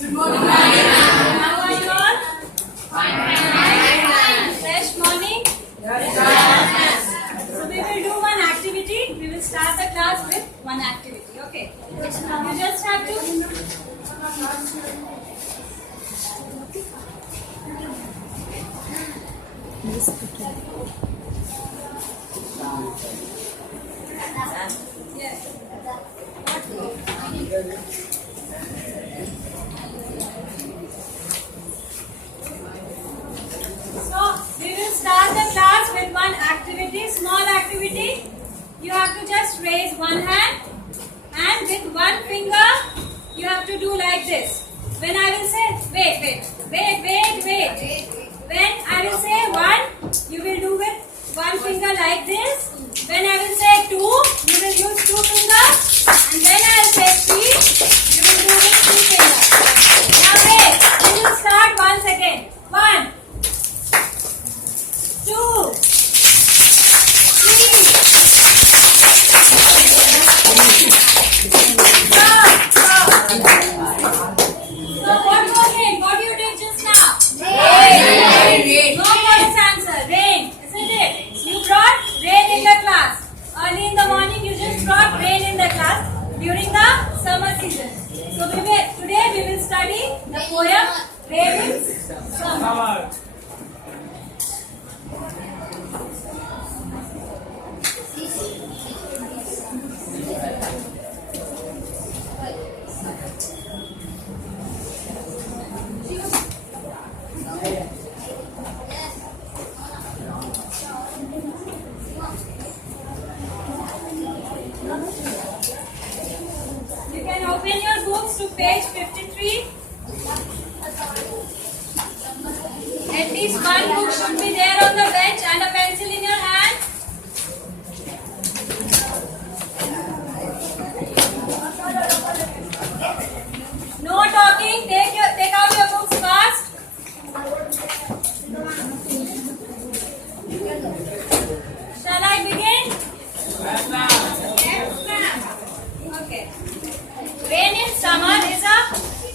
Good morning, ma'am. How are you all? Fine. Fresh morning? Yes. So we will do one activity. We will start the class with one activity. Okay. You just have to. Yes. So we will start the class with one activity, small activity. You have to just raise one hand and with one finger you have to do like this. When I will say wait. When I will say one, you will do with one finger like this. When I will say two, you will use two fingers. And when I will say three, you will do with three fingers. Now wait, we will start once again. 1, 2, 3. Stop. So what you did just now? Rain. No voice answer. Rain, isn't it? You brought rain in the class. Early in the morning, you just brought rain in the class during the summer season. So today we will study the poem Rain in Summer. You can open your books to page 53. At least one book should be there on the bench and a pencil in your hand. No talking. Take out your books fast. Shall I begin? Yes, ma'am. Okay. Rain in Summer is a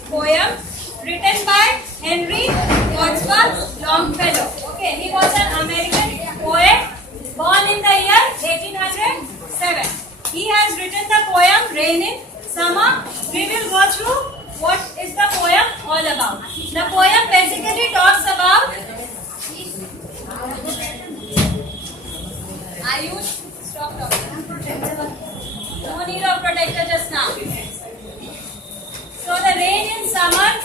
poem written by Henry Wadsworth Longfellow. Okay, he was an American poet born in the year 1807. He has written the poem Rain in Summer. We will go through what is the poem all about. The poem basically talks about stop talking. No need of protector just now. So the rain in summer.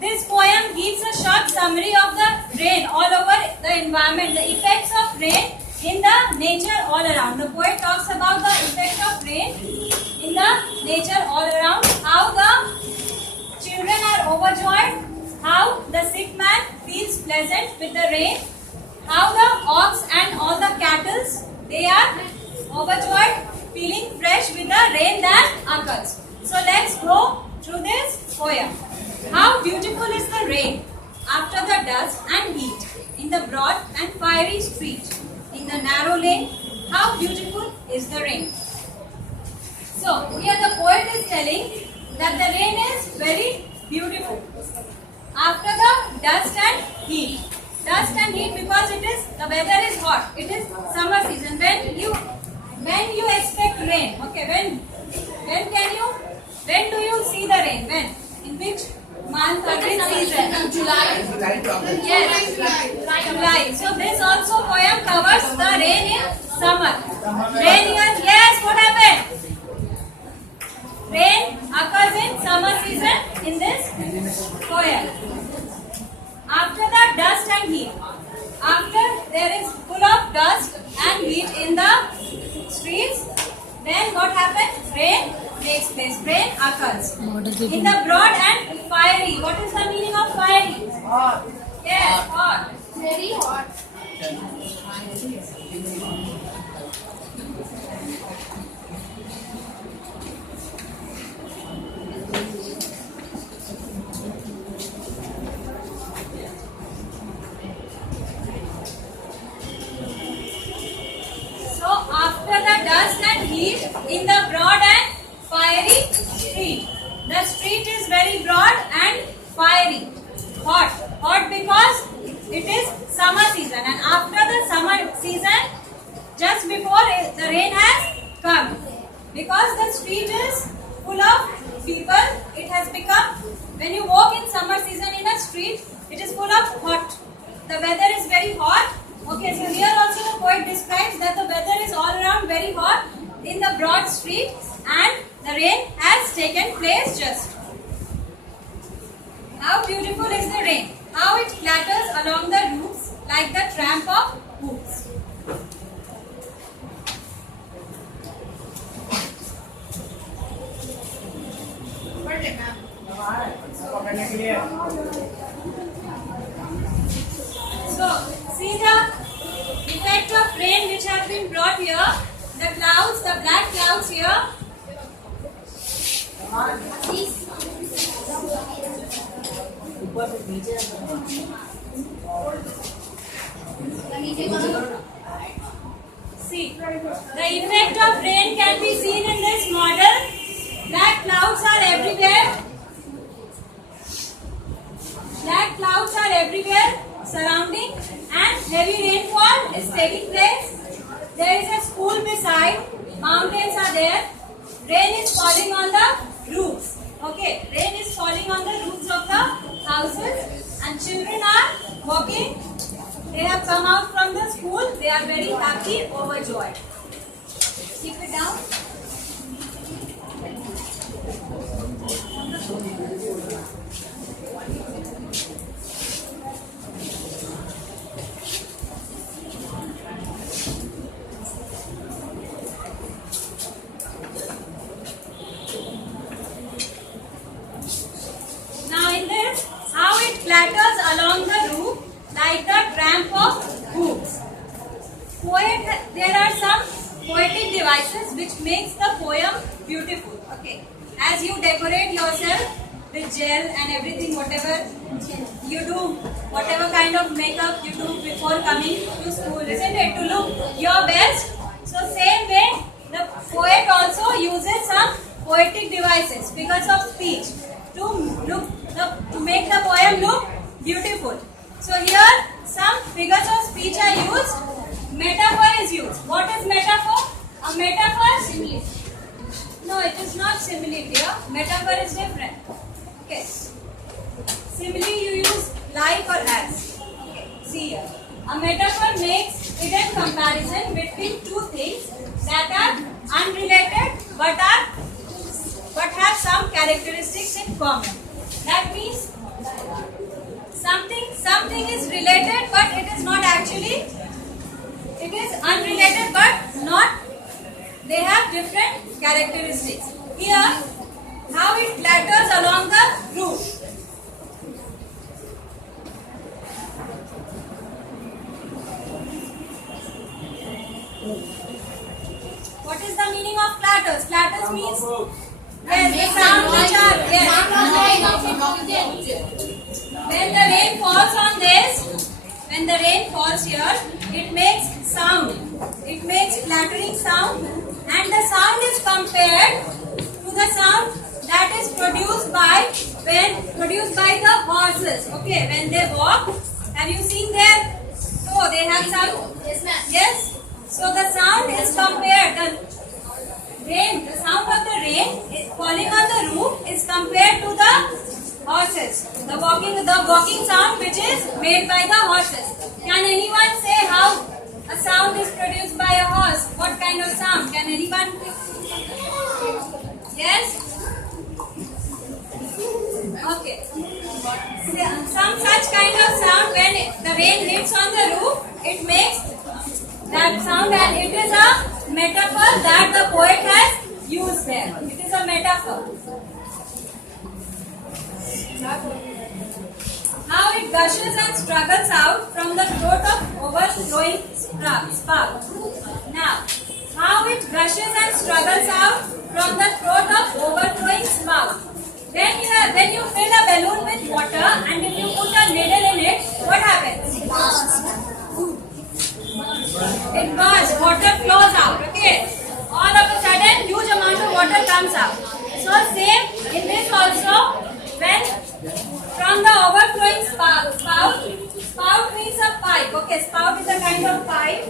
This poem gives a short summary of the rain all over the environment, the effects of rain in the nature all around. The poet talks about the effect of rain in the nature all around, how the children are overjoyed, how the sick man feels pleasant with the rain, how the ox and all the cattle, they are overjoyed, feeling fresh with the rain that occurs. So let's go through this poem. How beautiful is the rain after the dust and heat in the broad and fiery street, in the narrow lane. How beautiful is the rain. So here the poet is telling that the rain is very beautiful after the dust and heat. Dust and heat because the weather is hot. It is summer season. When you expect rain? Okay, when do you see the rain? When? In which month or which season? July. Yes, July. So this also poem covers the rain in summer. Rain here, yes, what happened? Rain occurs in summer season in this poem. After the dust and heat, after there is full of dust and heat in the streets, then what happens? Rain takes place. Rain occurs. In the broad and fiery. What is the meaning of fiery? Hot. Yes, hot. Very hot. in the broad and fiery street. The street is very broad before the rain has come. Because the street is full of people, it has become, when you walk in summer season in a street, it is full of hot. The weather is very hot. Okay, so here also the poet describes that the weather is all around very hot in the broad street and the rain has taken place just. How beautiful is the rain. How it clatters along the roofs like the tramp of hooves. So, see the effect of rain which has been brought here. The clouds, the black clouds here. See, the effect of rain can be seen in this model. Black clouds are everywhere. Black clouds are everywhere surrounding and heavy rainfall is taking place. There is a school beside. Mountains are there. Rain is falling on the roofs. Okay, rain is falling on the roofs of the houses and children are walking. They have come out from the school. They are very happy, overjoyed. Keep it down. Now in this, how it clatters along the roof like the tramp of hooves. There are some poetic devices which makes the poem beautiful. Okay, as you decorate yourself with gel and everything, whatever you do, whatever kind of makeup you do before coming to school, isn't it, to look your best? So same way, the poet also uses some poetic devices, figures of speech, to make the poem look beautiful. So here some figures of speech are used. Metaphor is used. What is metaphor? A metaphor? Simile. No, it is not simile here. Metaphor is different. Okay. Simile you use like or as. Okay. See here. A metaphor makes hidden comparison between two things that are unrelated but have some characteristics in common. That means something is related but it is not actually. It is unrelated but not. They have different characteristics. Here, how it clatters along the roof. What is the meaning of clatters? Clatters means the sound which are when the rain falls on this, when the rain falls here, it makes sound. It makes clattering sound, and the sound is compared to the sound that is produced by the horses. Okay, when they walk. Have you seen their toe? They have some. Yes, ma'am. Yes. So the sound is compared. The sound of the rain falling on the roof is compared to the horses. The walking sound which is made by the horses. Can anyone say how a sound is produced by a horse? What kind of sound? Can anyone? Yes? Okay. Some such kind of sound when the rain hits on the roof, it makes that sound, and it is a metaphor that the poet has used there. It is a metaphor. How it gushes and struggles out from the throat of overflowing spark. Now, how it gushes and struggles out from the throat of overflowing spark. When you fill a balloon with water and if you put a needle in it, what happens? It bursts, water flows out. Okay, all of a sudden huge amount of water comes out. So same in this also, when from the overflowing spout means a pipe. Okay, spout is a kind of pipe.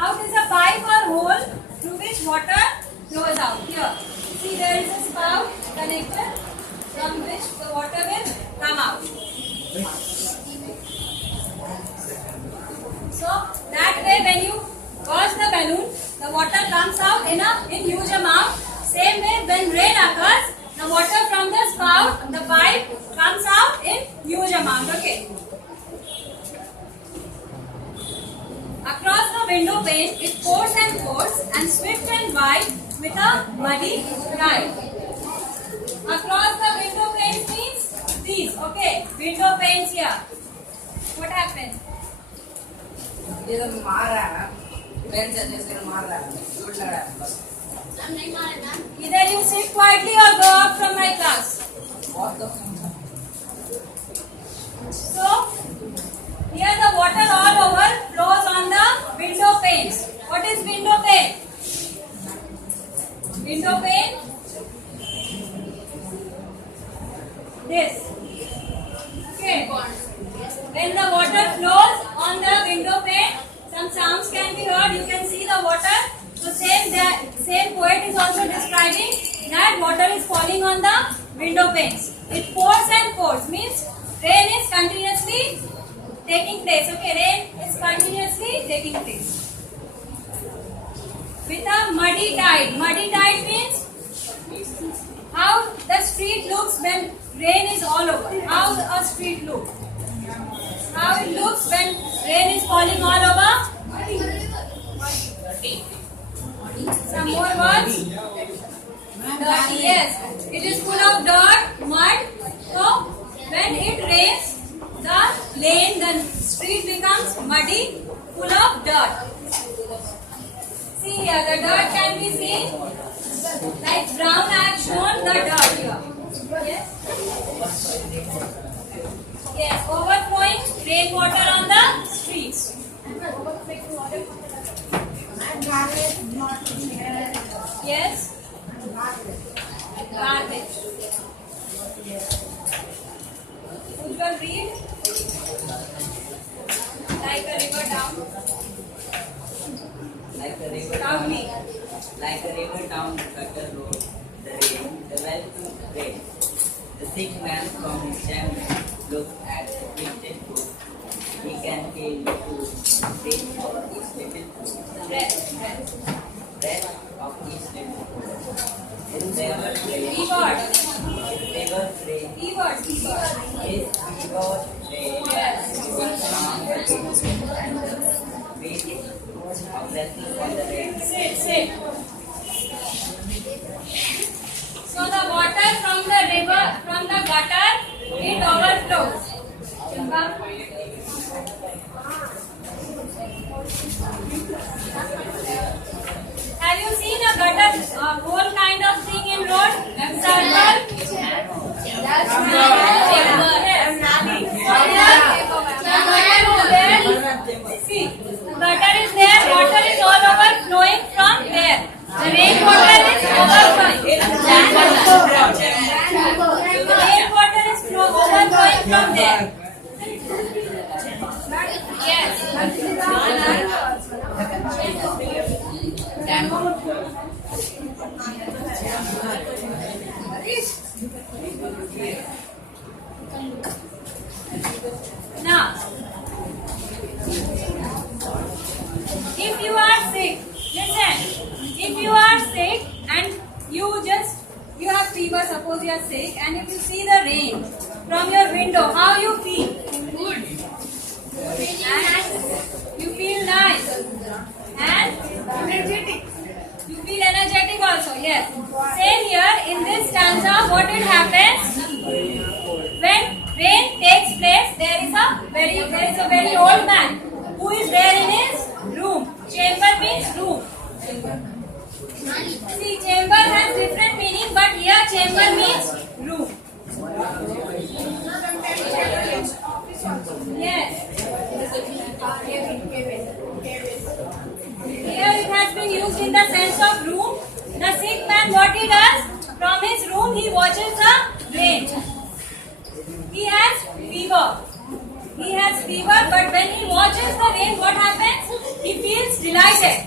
Spout is a pipe or hole through which water flows out. Here, see there is a spout connected from which the water will come out. So that way when you burst the balloon, the water comes out in huge amount. Same way when rain occurs, the water from the spout, the pipe comes out in huge amount. Okay. Across the window pane, it pours and swift and wide with a muddy tide. Across the window panes means these. Okay, window panes here. What happens? ये तो मार रहा है ना pen से जैसे मार रहा है चोट लग रहा है बस Either you sit quietly or go out from my class. बहुत तो So, here the water all over flows on the window panes. What is window pane? Window pane. This. Okay. When the water flows on the window pane, some sounds can be heard. You can see the water. So same poet is also describing that water is falling on the window panes. It pours and pours, means rain is continuously taking place. Okay, rain is continuously taking place. With a muddy tide. Muddy tide means how the street looks when rain is all over. How a street looks. How it looks when rain is falling all over. Some more words. Dirty, yes. It is full of dirt, mud. So when it rains, the lane, the street becomes muddy, full of dirt. See here, the dirt can be seen. Like brown, I have shown the dirt here. Yes. Yes, overflowing rainwater on the streets. Yes. Garbage. Ujjwal, read. Like a river down. like a river Tell me. like a river down the gutter road the rain the well to rain the sick man from his chamber looks at the twisted foot he can feel the food breathe for each little food breath of each little food in their place Keywords. never pray Keywords. is because they Yes. and the weight of blessing on the rain. Sit. So the water from the river, from the gutter, it overflows. Have you seen a gutter, whole kind of thing in road? Circle? See, the gutter is there, water is all over flowing from there. The rainwater is overflowing. The rainwater is overflowing from there. Yes. Now, if you are sick, listen, if you are sick and you have fever, suppose you are sick, and if you see the rain from your window, how you feel? Good. And you feel nice. And energetic. You feel energetic also, yes. Same here, in this stanza, what it happens? When rain takes place, there is a very old man who is there in his room. Chamber means room. See, chamber has different meaning, but here chamber means room. Yes. Here it has been used in the sense of room. The sick man, what he does? From his room, he watches the rain. He has fever, but when he watches the rain, what happens? He feels feels delighted.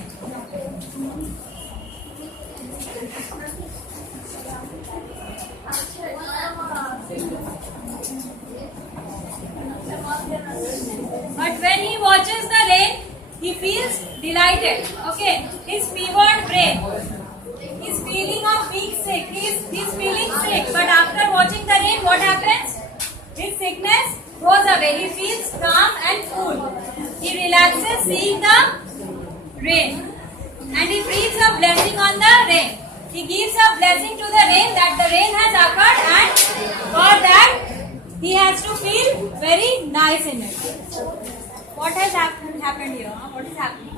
But when he watches the rain, he feels delighted. Okay, his fevered brain, his feeling of being sick, he's feeling sick. But after watching the rain, what happens? His sickness goes away. He feels calm and cool. He relaxes seeing the rain, and he breathes a blessing on the rain. He gives a blessing to the rain that the rain has occurred, and for that he has to feel very nice in it. What has happened here? Huh? What is happening?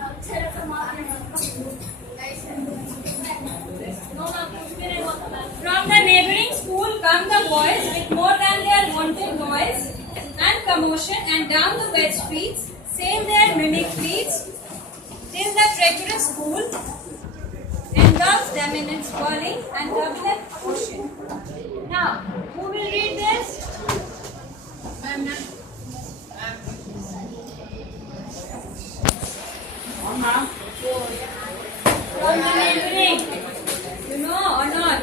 From the neighboring school come the boys with more than their wonted noise and commotion, and down the wet streets sail their mimic fleets, till the treacherous school engulfs them in its whirling and turbulent ocean. Now, who will read this? From the neighboring. You know or not?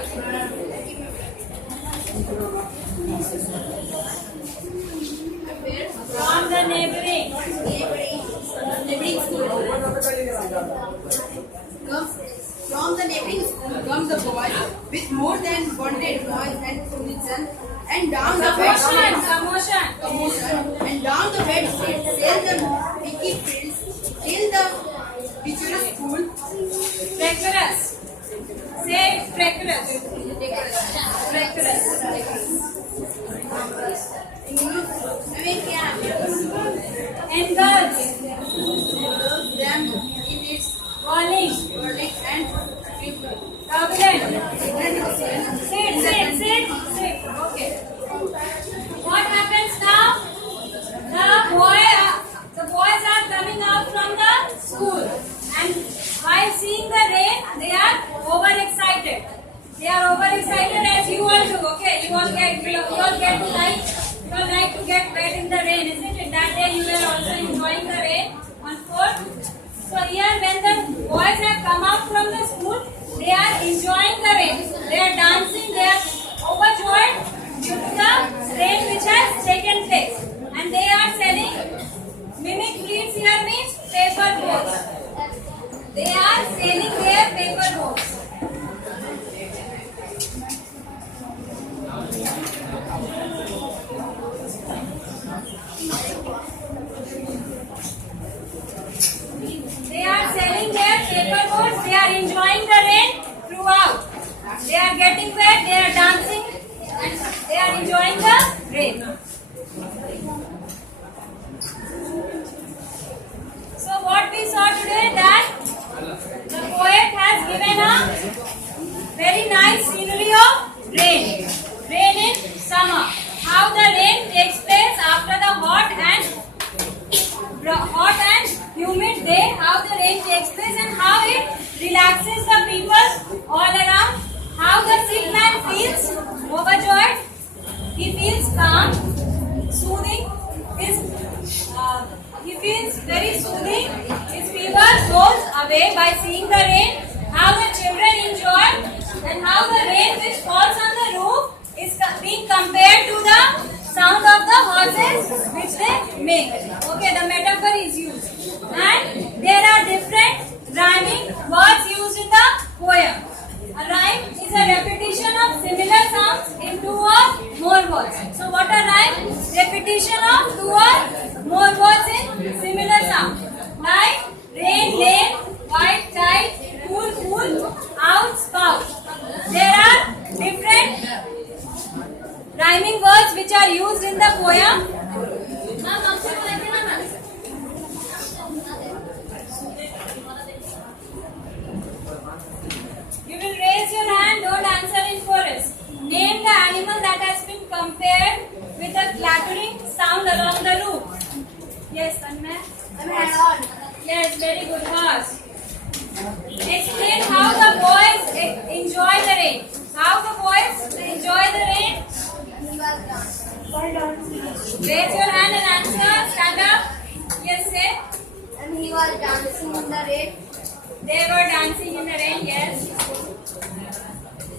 From the neighboring. From the neighboring school come the boys with more than wanted noise and commotion, and down the Commotion. and down the bed sail the picky fields till the treacherous school. Treacherous. Say treacherous. Engulfs Them in its whirling and turbulent. Sit. Okay. What happens now? The boys are coming out from the school, and while seeing the rain, they are overexcited. They are overexcited as you all do. Okay, you all like to get wet in the rain, isn't it? That day you were also enjoying the rain on 4th. So here, when the boys have come out from the school, they are enjoying the rain. They are dancing. They are overjoyed due to the rain which has taken place, and they are selling mimic fleets. Here means paper boats. They are selling their paper boats. They are selling their paper boats. They are enjoying the rain throughout. They are getting wet. They are dancing, and they are enjoying the rain. So what we saw today, that the poet has given a very nice scenery of rain. Rain in summer. How the rain takes place after the hot and humid day. How the rain takes place and how it relaxes the people all around. How the sick man feels overjoyed. He feels calm, soothing. He feels very soothing. His fever goes away by seeing the rain. How the children enjoy, and how the rain which falls on the roof is being compared to the sound of the horses which they make. Okay, the metaphor is used. And there are different rhyming words used in the poem. A rhyme is a repetition of similar sounds in 2 or more words. So what a rhyme? Repetition of 2 or more words in similar sound. Like rain, lane, white, tight, cool, out, spout. There are different rhyming words which are used in the poem. You will raise your hand, don't answer in chorus. Name the animal that has been compared with a clattering sound along the roof. Yes, Tanmay? Yes, very good. Horse. Explain how the boys enjoy the rain. How the boys enjoy the rain? Raise your hand and answer. Stand up. Yes, say. And he He was dancing in the rain. They were dancing in the rain, yes.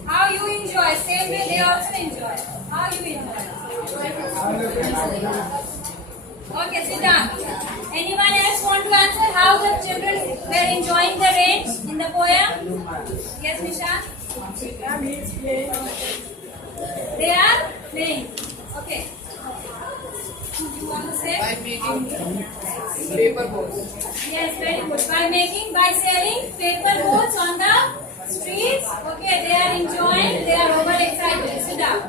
How you enjoy? Same way they also enjoy. How you enjoy? Okay, sit down. Anyone else want to answer how the children were enjoying the rain in the poem? Yes, Nisha? They are playing. Okay. You want to say? By making paper boats. Yes, very good. By selling paper boats on the streets. Okay, they are enjoying. They are overexcited. Sit down.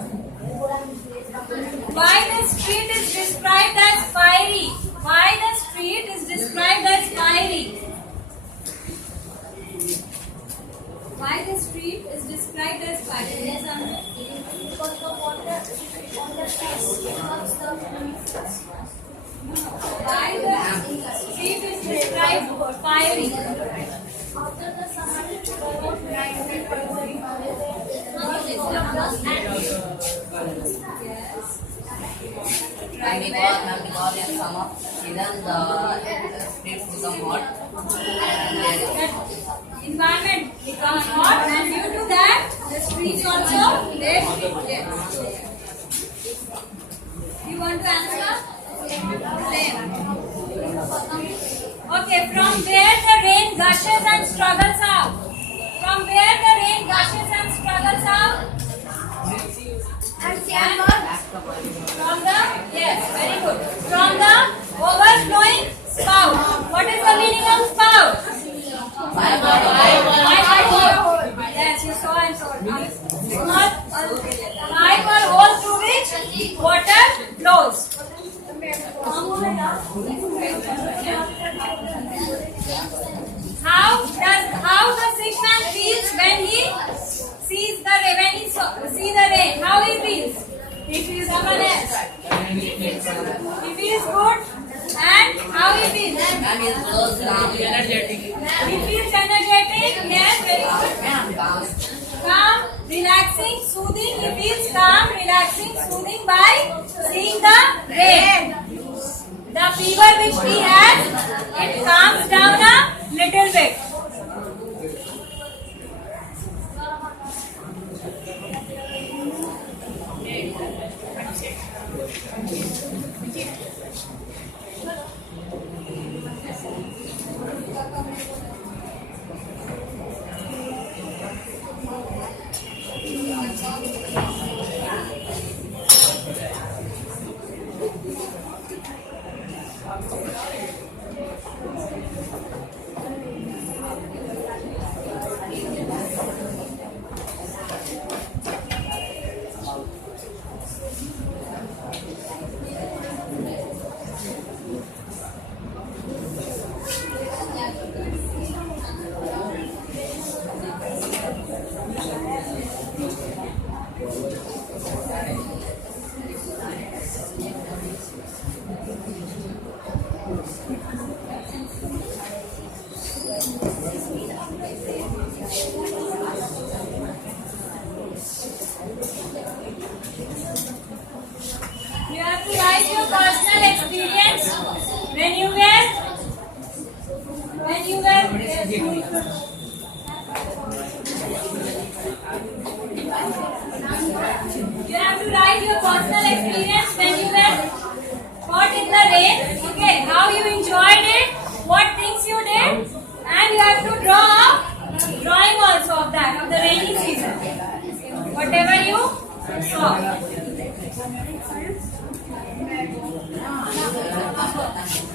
Why the street is described as fiery? Why the street is described as fiery? Why the street is described as fiery? Yes, Amrit? Because the water on the streets becomes the Why the street is described fiery? after the summer Right, because in summer season the streets become hot. environment becomes hot, and due to that, the streets also get wet. You want to answer? Same. Okay, from where the rain gushes and struggles out? From where the rain gushes and struggles out? and sandbar. From the, yes, very good. From the overflowing spout. What is the meaning of spout? Yes, you saw and saw. Small pipe or hole through which water flows. How the sick man feels when he sees the rain? When he see the rain, how he feels? He feels someone else. He feels good, and how he feels? Energetic. He feels energetic. Yes, very good. Calm, relaxing, soothing. He feels calm, relaxing, soothing by seeing the rain. The fever which he has, it calms down a little bit. You have to write your personal experience when you were you have to write your personal experience when you were caught in the rain. Okay, how you enjoyed it, what things you did, and you have to draw